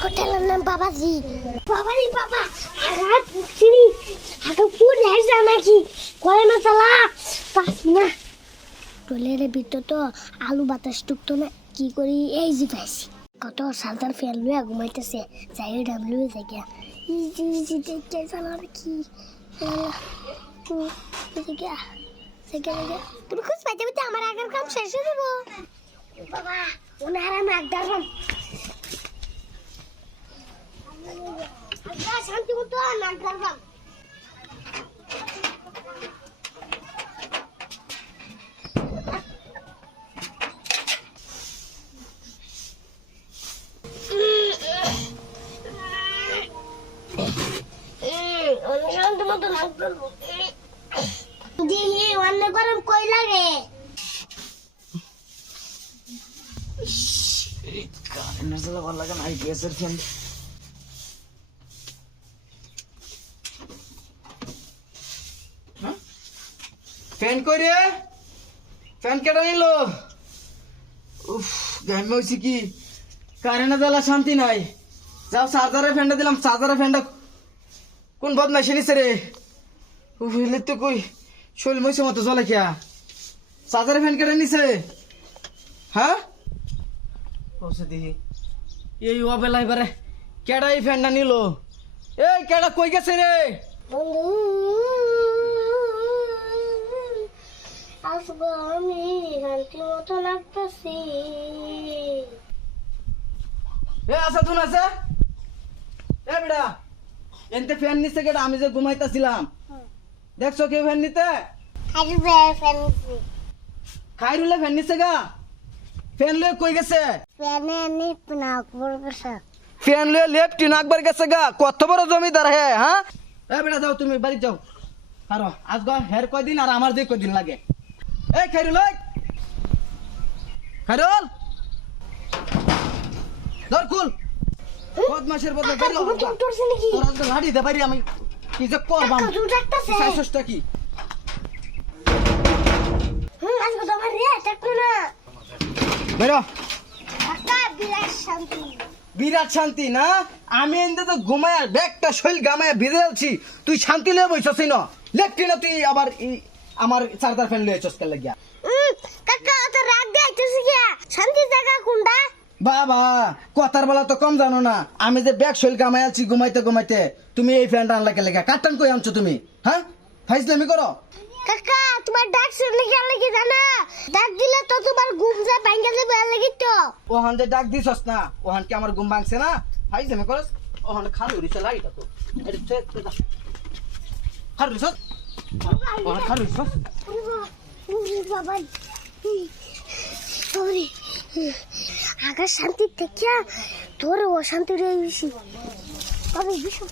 হোটেলের নাম বাবাজি। বাবারি বাবা হাত চিনি হাতে পুরো হেসা নাকি কয় না চালা পাস না টয়লেটের ভিতর তো আলু বাতাস টুকতো না কি করি এই যে পাইছি কত সালতার ফেল লুয়া ঘুমাইতেছে যাই ডাবলু জায়গা ইজি দেখতে চালার কি জায়গা জায়গা তুমি খুশ পাইতে পাইতে আমার আগের কাম শেষ হয়ে যাবো বাবা ওনার আমি একদম আচ্ছা শান্তি মতো নাক ধরবাম শান্তি মতো নাক ধরবো দিদি অন্য গরম কই লাগে কারেন্টের ভালো লাগে না গ্যাসের ফ্যান ফ্যান কই রে ফ্যান কেটে নিল উফ ঘামে হয়েছি কি কারেন্টের জ্বালা শান্তি নাই যাও চার্জারে ফ্যানটা দিলাম চার্জারে ফ্যানটা কোন বদমাইশে নিছে রে উফ এলে তো কই শৈল মইছে মতো জ্বলে খেয়া চার্জারে ফ্যান কেটে নিছে হ্যাঁ কসে দিহি এই অবেলা এবারে কেডা এই ফ্যানটা নিল এই কেডা কই গেছে রে বন্ধু আসবো আমি শান্তি মতো লাগতেছি এ আসা তুন আছে এ বেড়া এনতে ফ্যান নিছে কেডা আমি যে ঘুমাইতাছিলাম দেখছো কেউ ফ্যান নিতে আসবে ফ্যান্সি খাইরুলে ফ্যান নিছে গা ফ্যান লয়ে কই গেছে ফ্যানে নি নাক বলছে ফ্যান লয়ে লেফট নাকবার গেছে গা কত বড় জমিদার হে হ্যাঁ এ বেড়া যাও তুমি বাড়ি যাও আরো আজ গা হের কয়দিন আর আমার যে কয়দিন লাগে এই খাইরুল খাইরুল ধর কুল বদমাশের বদলে বের হও তোরছে নাকি তোর আজকে লাড়ি দে বাইরে আমি কি যে করবাম কাজু ডাকতাছে সাইসটা কি আজকে তো আমার রে দেখো না বেরো কাকা বিরাট শান্তি বিরাট শান্তি না আমি এনতে তো ঘুমায় ব্যাগটা শৈল গামায় ভিজে আছি তুই শান্তি লয়ে বইছস না লেফটি না তুই আবার আমার চার্জার ফ্যান লয়ে চসকে লাগিয়া কাকা তো রাগ দেখাইতেছিস কি শান্তি জায়গা কোনটা বাবা কথার বেলা তো কম জানো না আমি যে ব্যাগ শৈল গামায় আছি ঘুমাইতে ঘুমাইতে তুমি এই ফ্যানটা আনলাকে লেগা কাটন কই আনছো তুমি হ্যাঁ ফাইজলামি করো কাকা তোমার ডাক শুনলে কি লাগে জানা ডাক দিলে তো তোমার ঘুম যায় ভাঙা যাবে লাগি তো ওহান যে ডাক দিছস না ওহান কি আমার ঘুম ভাঙছে না ফাইজলামি করস ওহান খালি হইছে লাইটা তো এটা খালি হইছ ওহান খালি হইছ বাবা সরি আগা শান্তি দেখিয়া তোর অশান্তি রয়েছি তবে বিষয়